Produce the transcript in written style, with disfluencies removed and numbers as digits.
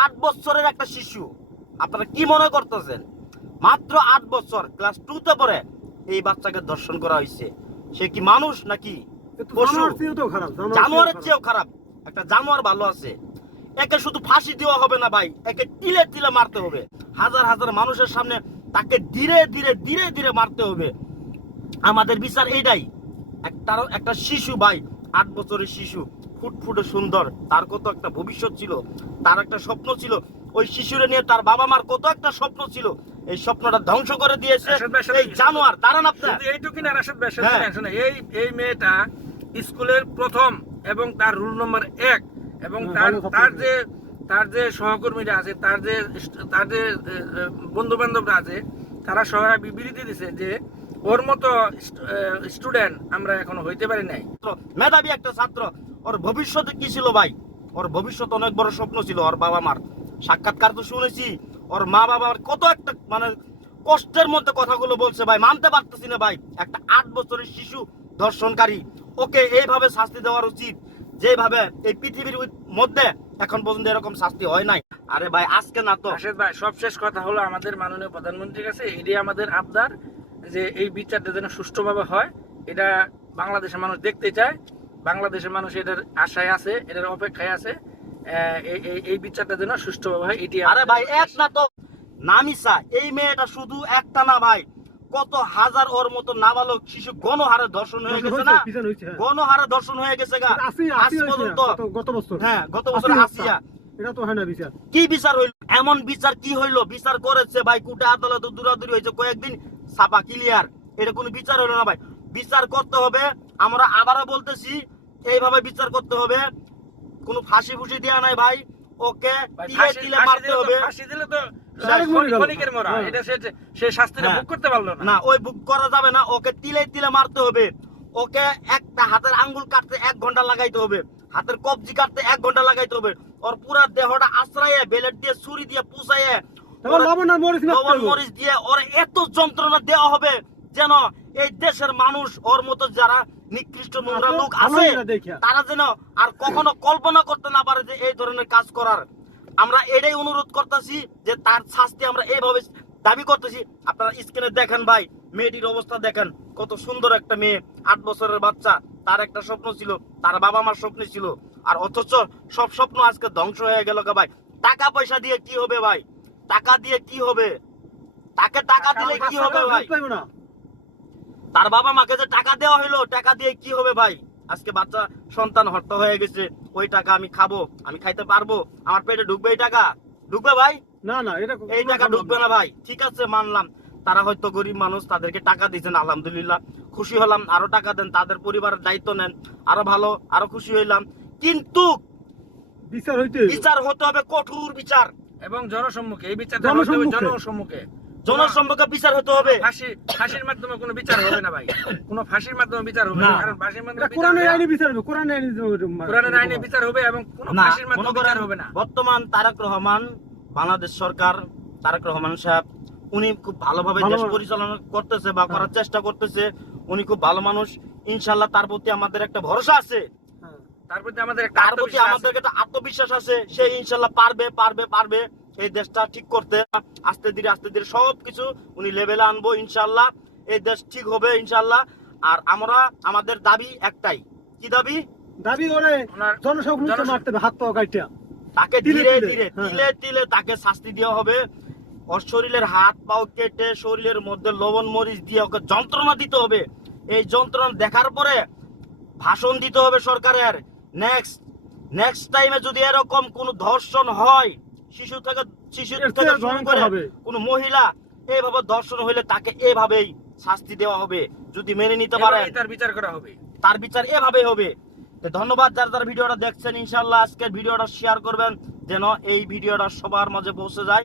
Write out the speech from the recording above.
8 বছরের একটা শিশু, আপনারা কি মনে করতেছেন? মাত্র 8 বছর, ক্লাস 2 তে পড়ে এই বাচ্চাকে ধর্ষণ করা হয়েছে। সে কি মানুষ নাকি পশু? জানোয়ারের চেয়েও খারাপ। একটা জানোয়ার ভালো আছে। একে শুধু ফাঁসি দেওয়া হবে না ভাই, একে তিলে তিলে মারতে হবে। হাজার হাজার মানুষের সামনে তাকে ধীরে ধীরে ধীরে ধীরে মারতে হবে। আমাদের বিচার এইটাই। একটা শিশু ভাই, 8 বছরের শিশু, ফুটফুটে সুন্দর, তার কত একটা ভবিষ্যৎ ছিল, তার একটা স্বপ্ন ছিল। ওই শিশুরে নিয়ে তার বাবা মার কত একটা স্বপ্ন ছিল, এই স্বপ্নটা ধ্বংস করে দিয়েছে এই জানোয়ার। দাঁড়ান আপনার এইটুকু না রাশেদ ভাই, এই মেয়েটা স্কুলের প্রথম এবং তার রুল নম্বর 1 এবং তার যে সহকর্মীরা আছে, তার যে বন্ধু বান্ধবরা আছে, তারা সবাই বিবৃতি দিছে যে ওর মতো স্টুডেন্ট আমরা এখনো হইতে পারি নাই। মেধাবী একটা ছাত্র, ওর ভবিষ্যতে কি ছিল ভাই? ওর ভবিষ্যৎ অনেক বড় স্বপ্ন ছিল। ওর বাবা মার সাক্ষাৎকার তো শুনেছি, ওর মা বাবার কত একটা মানে কষ্টের মধ্যে কথাগুলো বলছে ভাই, মানতে পারতেছি না ভাই। একটা 8 বছরের শিশু ধর্ষণকারী, ওকে এইভাবে শাস্তি দেওয়ার উচিত যেভাবে এই পৃথিবীর মধ্যে এখন পর্যন্ত এরকম শাস্তি হয় নাই। আরে ভাই আজকে না তো রাশেদ ভাই, সবশেষ কথা হলো আমাদের মাননীয় প্রধানমন্ত্রীর কাছে এটাই আমাদের আবদার যে এই বিচারটা যেন সুষ্ঠুভাবে হয়। এটা বাংলাদেশের মানুষ দেখতে চায়, বাংলাদেশের মানুষ এটার আশায় আছে, এটার অপেক্ষায় আছে। এই বিচারটা যেন সুষ্ঠুভাবে হয় এটি। আরে ভাই এক না তো নামিসা, এই মেয়েটা শুধু একটা না ভাই, কত হাজার ওর মতো নাবালক শিশু গণহারে ধর্ষণ হয়ে গেছে না, গণহারে ধর্ষণ হয়ে গেছে গা আজ পর্যন্ত। গত বছর, হ্যাঁ গত বছর আসিয়া, এটা তো হয় না বিচার। কি বিচার হইল? এমন বিচার কি হইলো? বিচার করেছে ভাই, কোর্টে আদালতে দূরাদূরি হয়েছে কয়েকদিন, ছাপা ক্লিয়ার। এটা কোনো বিচার হইলো না ভাই। বিচার করতে হবে, আমরা আবারও বলতেছি, এইভাবে বিচার করতে হবে। কোনো ফাঁসি ফুসি দেওয়া নাই ভাই, ওকে তিলে তিলে মারতে হবে। ফাঁসি দিলে তো ক্ষণিকের মরা, এটা সে শাস্তিটা ভোগ করতে পারলো না, ওই ভোগ করা যাবে না, ওকে তিলে তিলে মারতে হবে। ওকে একটা হাতের আঙ্গুল কাটতে 1 ঘন্টা লাগাইতে হবে, হাতের কবজি কাটতে 1 ঘন্টা লাগাইতে হবে। ওর পুরা দেহটা আশ্রয়ে বেলেট দিয়ে ছুরি দিয়ে পুষাইয়ে লবণ মরিচ দিয়ে ওর এত যন্ত্রণা দেওয়া হবে যেন এই দেশের মানুষ, ওর মতো যারা নিকৃষ্ট নোংরা লোক আছে, তারা যেন আর কখনো কল্পনা করতে না পারে যে এই ধরনের কাজ করার। আমরা এটাই অনুরোধ করতেছি যে তার শাস্তি আমরা এইভাবে দাবি করতেছি। আপনারা স্ক্রিনে দেখেন ভাই, মেয়েটির অবস্থা দেখেন, কত সুন্দর একটা মেয়ে, 8 বছরের বাচ্চা। তার একটা স্বপ্ন ছিল, তার বাবা মার স্বপ্ন ছিল, আর অথচ সব স্বপ্ন আজকে ধ্বংস হয়ে গেল ভাই। টাকা পয়সা দিয়ে কি হবে ভাই? টাকা দিয়ে কি হবে? তাকে টাকা দিলে কি হবে ভাই? তার বাবা মাকে যে টাকা দেওয়া হলো, টাকা দিয়ে কি হবে ভাই? আজকে বাচ্চা সন্তান হত্যা হয়ে গেছে, ওই টাকা আমি খাবো, আমি খাইতে পারবো? আমার পেটে ঢুকবে এই টাকা? ঢুকবে ভাই? না না, এই টাকা ঢুকবে না ভাই। ঠিক আছে, মানলাম তারা হয়তো গরিব মানুষ, তাদেরকে টাকা দিয়েছেন, আলহামদুলিল্লাহ, খুশি হলাম। আরো টাকা দেন, তাদের পরিবারের দায়িত্ব নেন, আরো ভালো, আরো খুশি হইলাম। কিন্তু বিচার হতে হবে কঠোর বিচার, এবং জনসম্মুখে এই বিচারটা হতে হবে, জনসম্মুখে বিচার হতে হবে। ফাঁসির মাধ্যমে কোনো বিচার হবে না ভাই, কোনো ফাঁসির মাধ্যমে বিচার হবে না, কারণ ফাঁসির মাধ্যমে কোরআনের আইনে বিচার হবে, কোরআনের আইনে বিচার হবে এবং কোনো ফাঁসির মাধ্যমে বিচার হবে না। বর্তমান তারেক রহমান, বাংলাদেশ সরকার, তারেক রহমান সাহেব, উনি খুব ভালোভাবে দেশ পরিচালনা করতেছে বা করার চেষ্টা করতেছে। উনি খুব ভালো মানুষ, ইনশাআল্লাহ তার প্রতি আমাদের একটা ভরসা আছে, তার প্রতি আমাদের একটা আত্মবিশ্বাস আছে। সে ইনশাআল্লাহ পারবে এই দেশটা ঠিক করতে। আস্তে ধীরে সবকিছু উনি লেভেলে আনবো ইনশাআল্লাহ, এই দেশ ঠিক হবে ইনশাআল্লাহ। আর আমরা আমাদের দাবি একটাই, কি দাবি? করে জনসংখ্যা মারতে হবে, হাত পা কাটিয়া তাকে ধীরে ধীরে তিলে তিলে তাকে শাস্তি দেওয়া হবে। ওর শরীরের হাত পাও কেটে শরীরের মধ্যে লবণ মরিচ দিয়ে ওকে যন্ত্রণা দিতে হবে। এই যন্ত্রণা দেখার পরে ভাষণ দিতে হবে সরকারের, নেক্সট টাইমে যদি এরকম কোন ধর্ষণ হয়, শিশু থেকে শুরু করে কোন মহিলা এইভাবে ধর্ষণ হইলে তাকে এভাবেই শাস্তি দেওয়া হবে। যদি মেনে নিতে পারে তার বিচার করা হবে, তার বিচার এভাবেই হবে। ধন্যবাদ যারা ভিডিওটা দেখছেন। ইনশাআল্লাহ আজকের ভিডিওটা শেয়ার করবেন যেন এই ভিডিওটা সবার মাঝে পৌঁছে যায়।